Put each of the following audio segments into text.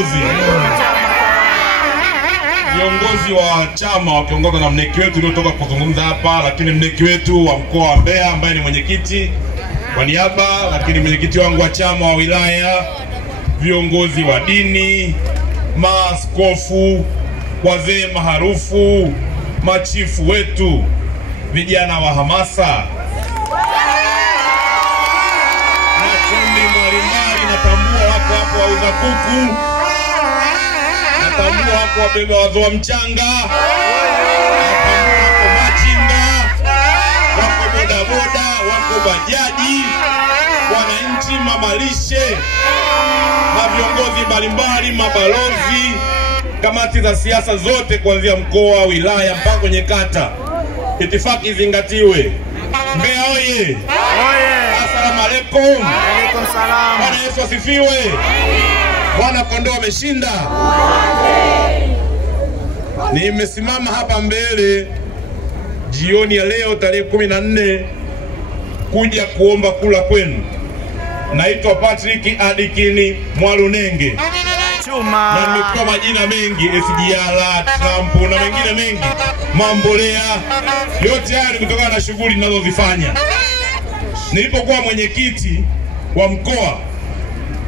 Mapinduzi. Viongozi wa chama wakiongozwa na mneki wetu uliotoka kuzungumza hapa, lakini mneki wetu wa mkoa wa Mbeya ambaye ni mwenyekiti kwa niaba, lakini mwenyekiti wangu wa chama wa wilaya, viongozi wa dini, maaskofu, wazee maharufu, machifu wetu, vijana wa hamasa, makundi mbalimbali, natambua wako hapo wauza kuku, natambua wako wabeba wazoa mchanga, natambua wako machinga, wako bodaboda, wako bajaji, wananchi, mamalishe na viongozi mbalimbali, mabalozi, kamati za siasa zote kuanzia mkoa, wilaya mpaka kwenye kata. Itifaki izingatiwe. Mbeya oye! Asalamu alaykum. Alaykum salam. Bwana Yesu asifiwe. Bwana kondoo ameshinda. Nimesimama hapa mbele jioni ya leo tarehe 14 kuja kuomba kula kwenu. Naitwa Patrick Adikini Mwalunenge. Chuma. Na nimekuwa majina mengi, SGR, Trump na mengine mengi, Mambolea. Yote haya ni kutokana na shughuli ninazozifanya. Nilipokuwa mwenyekiti wa mkoa,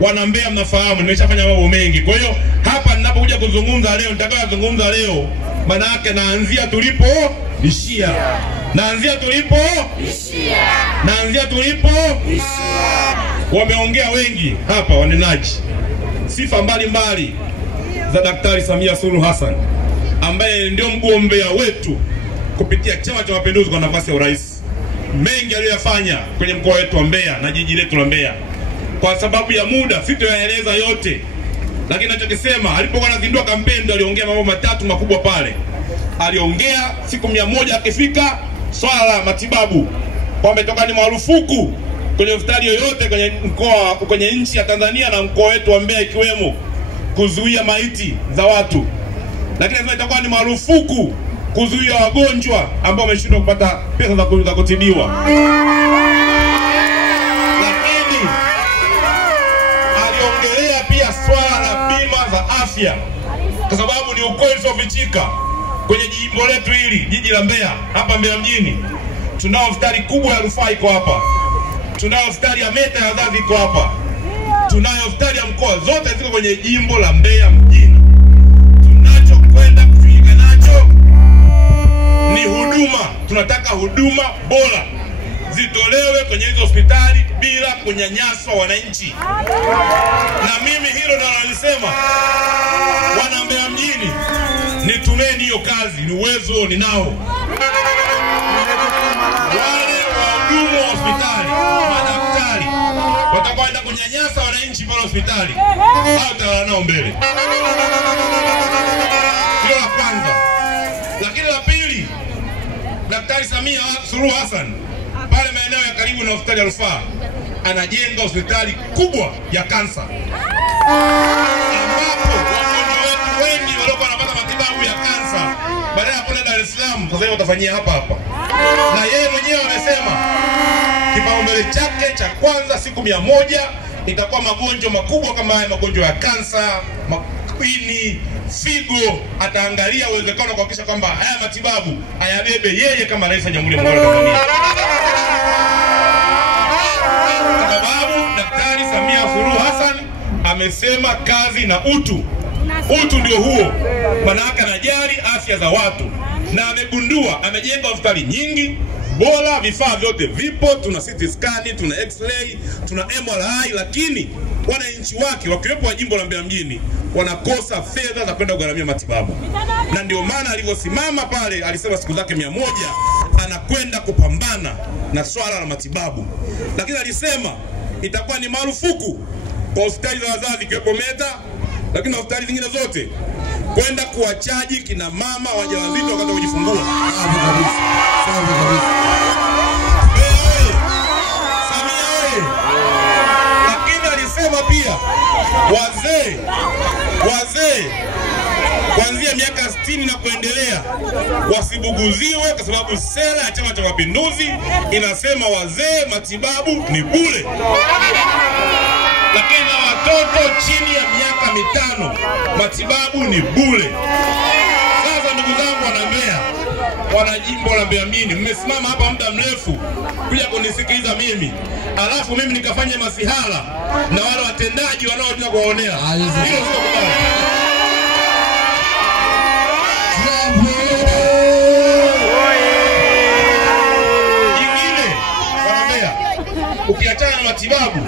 wana Mbeya mnafahamu nimeshafanya mambo mengi. Kwa hiyo hapa ninapokuja kuzungumza leo, nitakayozungumza leo maana yake naanzia tulipo ishia. Naanzia tulipo ishia. Naanzia tulipo ishia. Wameongea wengi hapa wanenaji. Sifa mbalimbali za Daktari Samia Suluhu Hassan ambaye ndio mgombea wetu kupitia Chama cha Mapinduzi kwa nafasi ya urais. Mengi aliyofanya kwenye mkoa wetu wa Mbeya na jiji letu la Mbeya. Kwa sababu ya muda sitoyaeleza yote, lakini ninachokisema, alipokuwa anazindua kampeni aliongea mambo matatu makubwa pale. Aliongea siku 100 akifika swala la matibabu, kwamba toka ni marufuku kwenye hospitali yoyote kwenye mkoa, kwenye nchi ya Tanzania na mkoa wetu wa Mbeya ikiwemo, kuzuia maiti za watu. Lakini lazima itakuwa ni marufuku kuzuia wagonjwa ambao wameshindwa kupata pesa za kutibiwa. Lakini aliongelea pia swala la bima za afya, kwa sababu ni ukweli usiofichika kwenye jimbo letu hili, jiji la Mbeya, hapa Mbeya mjini, tunao hospitali kubwa ya rufaa iko hapa. Tunayo hospitali ya Meta ya wazazi iko hapa. Tunayo hospitali ya mkoa, zote ziko kwenye jimbo la Mbeya mjini. Tunachokwenda kufika nacho ni huduma. Tunataka huduma bora zitolewe kwenye hizo hospitali bila kunyanyaswa wananchi. Na mimi hilo ndio nalisema, wana Mbeya mjini, nitumeni hiyo kazi, ni uwezo ninao. Wale wahudumu wa hospitali, madaktari, watakwenda kunyanyasa wananchi pale hospitali, hao tawala nao mbele. Hilo la kwanza. Lakini la pili, Daktari Samia Suluhu Hassan pale maeneo ya karibu na hospitali ya rufaa anajenga hospitali kubwa ya kansa, ambapo wagonjwa wetu wengi waliokuwa wanapata matibabu ya kansa badala ya kwenda Dar es Salaam sasa hivi watafanyia hapa hapa. Na yeye mwenyewe amesema kipaumbele chake cha kwanza siku 100 itakuwa magonjwa makubwa kama haya, magonjwa ya kansa, makwini, figo. Ataangalia uwezekano wa kuhakikisha kwamba haya matibabu ayabebe yeye kama rais wa Jamhuri ya Muungano wa Tanzania. Kwa sababu Daktari Samia Suluhu Hassan amesema kazi na utu. Utu ndio huo, maana anajali afya za watu, na amegundua, amejenga hospitali nyingi bora, vifaa vyote vipo, tuna CT scan, tuna X-ray, tuna MRI, lakini wananchi wake wakiwepo wa jimbo la Mbeya mjini wanakosa fedha za kwenda kugharamia matibabu. Na ndio maana alivyosimama pale alisema siku zake 100 anakwenda kupambana na swala la matibabu. Lakini alisema itakuwa ni marufuku kwa hospitali za wazazi ikiwepo Meta, lakini hospitali zingine zote kwenda kuwachaji kina mama wajawazito wakati wa kujifungua. Sawa kabisa. Samia. Lakini alisema pia wazee kuanzia miaka 60 na kuendelea wasibuguziwe, kwa sababu sera ya Chama cha Mapinduzi inasema wazee matibabu ni bure. lakini na watoto chini ya miaka 5 matibabu ni bure. Sasa ndugu zangu wana Mbeya, wana jimbo la Mbeya mjini, mmesimama hapa muda mrefu kuja kunisikiliza mimi, alafu mimi nikafanya masihala na wale watendaji wanaotaka kuwaonea. Hilo sio kubali. Ingine wana Mbeya, ukiachana na matibabu,